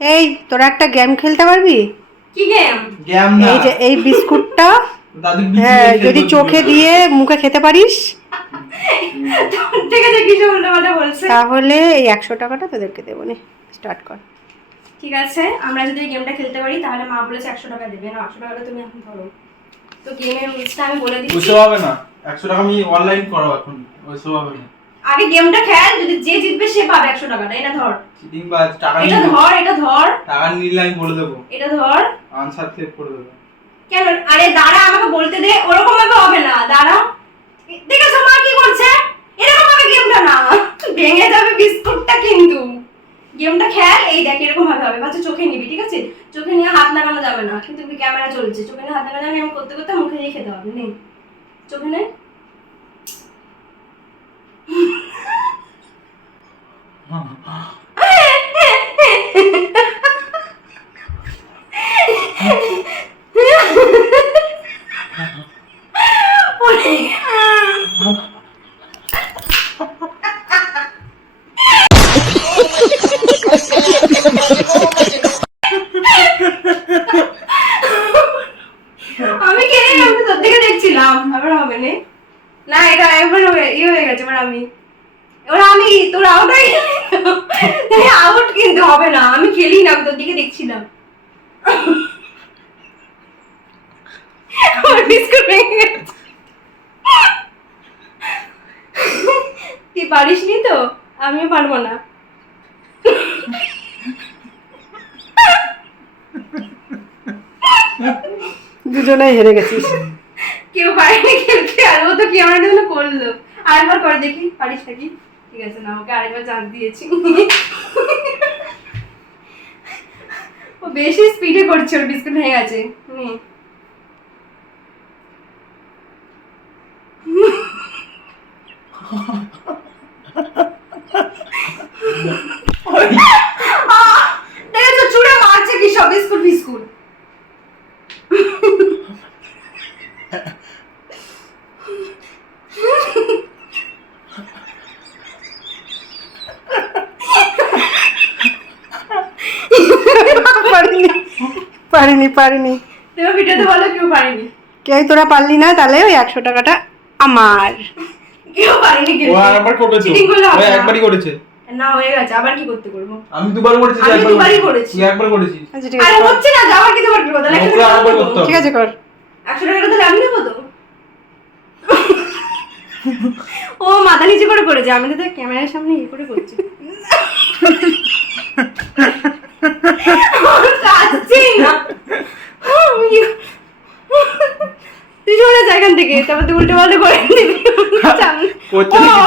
এই তোরা একটা গেম খেলতে পারবি? কি গেম? গেম না, এই যে এই বিস্কুটটা দাদু হ্যাঁ যদি চোখে দিয়ে মুখে খেতে পারিস ঠিক আছে, কিছু উল্টোপাল্টা বলছে। তাহলে এই 100 টাকাটা তোদেরকে দেবো। নে স্টার্ট কর। ঠিক আছে, আমরা যদি এই গেমটা খেলতে পারি তাহলে মা বলেছে 100 টাকা দেবে না। 100 টাকাটা তুমি এখন ধরো। তো গেমের রুলসটা আমি বলে দিচ্ছি। ওইসব হবে না, 100 টাকা আমি অনলাইন করো এখন, ওইসব হবে না। আগে গেমটা খেল, যদি যে জিতবে সে পাবে 100 টাকাটা। এটা ধর, চিটিং বা টাকা এটা ধর, এটা ধর, টাকা নিলে আমি বলে দেবো, এটা ধর। আনসার সেভ করে দেবো। কেন? আরে দাঁড়া, আমাকে বলতে দে। ওরকম ভাবে হবে না, দাঁড়া। দেখেছো মা কি করছে? এরকম ভাবে গেমটা না, ভেঙে যাবে বিস্কুটটা। কিন্তু গেমটা খেল, এই দেখ এরকম ভাবে হবে। বাচ্চা চোখে নিবি, ঠিক আছে? চোখে নিয়ে হাত লাগানো যাবে না, কিন্তু ক্যামেরা চলছে। চোখে নিয়ে হাত লাগানো যাবে, আমি করতে করতে মুখে দিয়ে খেতে হবে। নে চোখে নে। আমি খেয়ে আমি তোর দিকে দেখছিলাম। আবার হবে নে। না এটা একবার হয়ে গেছে। এবার আমি তোর আউট হয়ে গেলি। আউট কিন্তু হবে না, আমি খেলি না, আমি তোর দিকে দেখছিলাম। আমার বিস্কুট ভেঙে গেছে। তুই পারিস নি তো, আমিও পারবো না। দুজনেই হেরে গেছিস। কেউ পারেনি খেলতে, আর ও তো কি আমার জন্য করলো। আরেকবার করে দেখি পারিস নাকি। ঠিক আছে, না ওকে আরেকবার চান্স দিয়েছি। ও বেশি স্পিডে করছে, ওর বিস্কুট হয়ে গেছে। নে। দেখেছো চুড়ে মারছে কি সব বিস্কুট বিস্কুট। পারিনি পারিনি পারিনি। তুমি ভিডিওতে বলো কেউ পারেনি। কেউ তোরা পারলি না, তাহলে ওই 100 টাকাটা আমার। কেউ পারেনি ও আরেকবার করবে তো, চিটিং করলে ও হবে না। একবারই করেছে। না হয়ে গেছে, আবার কি করতে করব? আমি দুবার করেছি, আমি একবার দুবারই করেছি। তুই একবার করেছিস। আচ্ছা ঠিক আরে আছে কর। হচ্ছে না, আবার কি দুবার করব? তাহলে 100 ওকে টাকা আরেকবার দেবো। করতে হবে। ঠিক আছে কর। 100 টাকাটা তাহলে আমি নেবো তো। ও মাথা নিচে করে করেছে, আমি তো ক্যামেরার সামনে এই করে করছি। কাজছেই না। তুই চলে যা এখান থেকে, তারপর তুই উল্টে পাল্টে করে দিবি। ও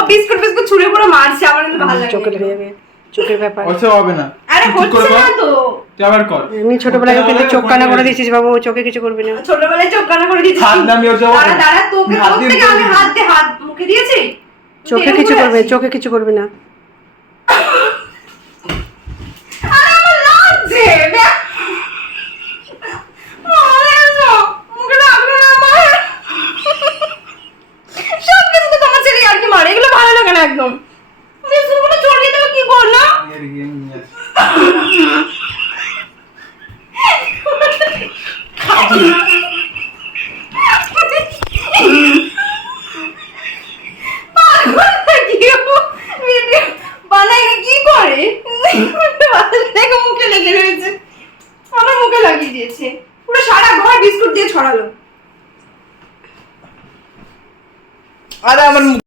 বিস্কুট বিস্কুট ছুঁড়ে পুরো মারছে, আমার কিন্তু ভালো লাগে। চোখে লেগে যাবে, চোখের ব্যাপার। ওসব হবে না। আরে তুই ঠিক করে হচ্ছে কর। না তো। তুই আবার কর। এমনি ছোটবেলায় কিন্তু চোখ কানা করে দিয়েছিস বাবু, চোখে কিছু করবি না। ছোটবেলায় চোখ কানা করে দিয়েছিস। হাত নামিয়ে ওর জবাব দাঁড়া দে। দাঁড়া, তোকে হাত তোর দিয়ে থেকে আমি মুখে হাত দিয়ে হাত মুখে দিয়েছি। চোখে কিছু করবে, চোখে কিছু করবি না। আরে আমার লাগছে। দেখ। আরে না, মুখে লাগলো না আমার। সব কিছু তো তোমার ছেলে আর কি মারে, এগুলো ভালো লাগে না একদম। বিস্কুটগুলো ছড়িয়ে দেবে কি করলো? এর গেম নিয়ে আস। বানাই কি করে? দেখো মুখে লেগে রয়েছে, আমার মুখে লাগিয়ে দিয়েছে। পুরো সারা ঘর বিস্কুট দিয়ে ছড়ালো। আরে আমার